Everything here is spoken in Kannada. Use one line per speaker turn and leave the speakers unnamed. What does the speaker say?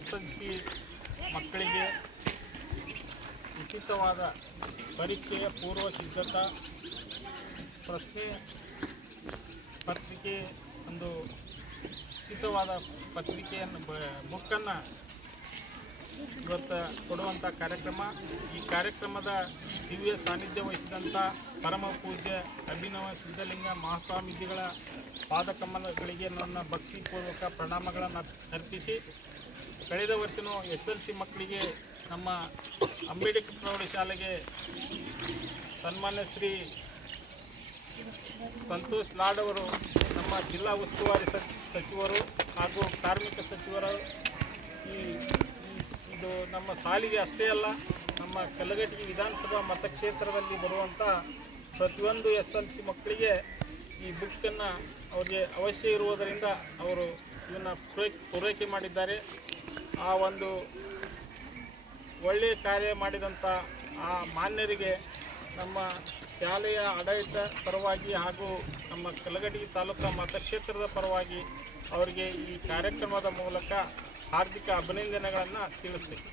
ಎಸ್ ಮಕ್ಕಳಿಗೆ ಉಚಿತವಾದ ಪರೀಕ್ಷೆಯ ಪೂರ್ವ ಸಿದ್ಧತಾ ಪ್ರಶ್ನೆ ಪತ್ರಿಕೆ ಒಂದು ಉಚಿತವಾದ ಪತ್ರಿಕೆಯನ್ನು ಬುಕ್ಕನ್ನು ಇವತ್ತು ಕೊಡುವಂಥ ಕಾರ್ಯಕ್ರಮ, ಈ ಕಾರ್ಯಕ್ರಮದ ದಿವ್ಯ ಸಾನ್ನಿಧ್ಯ ವಹಿಸಿದಂಥ ಪರಮ ಪೂಜ್ಯ ಅಭಿನವ ಸಿದ್ಧಲಿಂಗ ಮಹಾಸ್ವಾಮೀಜಿಗಳ ಪಾದಕಮಲಗಳಿಗೆ ನನ್ನ ಭಕ್ತಿಪೂರ್ವಕ ಪ್ರಣಾಮಗಳನ್ನು ಅರ್ಪಿಸಿ, ಕಳೆದ ವರ್ಷವೂ ಎಸ್ ಎಲ್ ಸಿ ಮಕ್ಕಳಿಗೆ ನಮ್ಮ ಅಂಬೇಡ್ಕರ್ ಪ್ರೌಢಶಾಲೆಗೆ ಸನ್ಮಾನ್ಯ ಶ್ರೀ ಸಂತೋಷ್ ಲಾಡ್ ಅವರು, ನಮ್ಮ ಜಿಲ್ಲಾ ಉಸ್ತುವಾರಿ ಸಚ್- ಸಚಿವರು ಹಾಗೂ ಕಾರ್ಮಿಕ ಸಚಿವರು ಈ ಈ- ಇದು ನಮ್ಮ ಸಾಲಿಗೆ ಅಷ್ಟೇ ಅಲ್ಲ, ನಮ್ಮ ಕಲ್ಲಗಟ್ಟಿ ವಿಧಾನಸಭಾ ಮತಕ್ಷೇತ್ರದಲ್ಲಿ ಬರುವಂಥ ಪ್ರತಿಯೊಂದು ಎಸ್ ಎಲ್ ಸಿ ಮಕ್ಕಳಿಗೆ ಈ ಬುಕ್ಕನ್ನು ಅವರಿಗೆ ಅವಶ್ಯ ಇರುವುದರಿಂದ ಅವರು ಇದನ್ನು ಪೂರೈ ಪೂರೈಕೆ ಮಾಡಿದ್ದಾರೆ. ಆ ಒಂದು ಒಳ್ಳೆಯ ಕಾರ್ಯ ಮಾಡಿದಂಥ ಆ ಮಾನ್ಯರಿಗೆ ನಮ್ಮ ಶಾಲೆಯ ಆಡಳಿತ ಪರವಾಗಿ ಹಾಗೂ ನಮ್ಮ ಕಲಗಡಿ ತಾಲೂಕಾ ಮತಕ್ಷೇತ್ರದ ಪರವಾಗಿ ಅವರಿಗೆ ಈ ಕಾರ್ಯಕ್ರಮದ ಮೂಲಕ ಹಾರ್ದಿಕ ಅಭಿನಂದನೆಗಳನ್ನು ತಿಳಿಸ್ತೀನಿ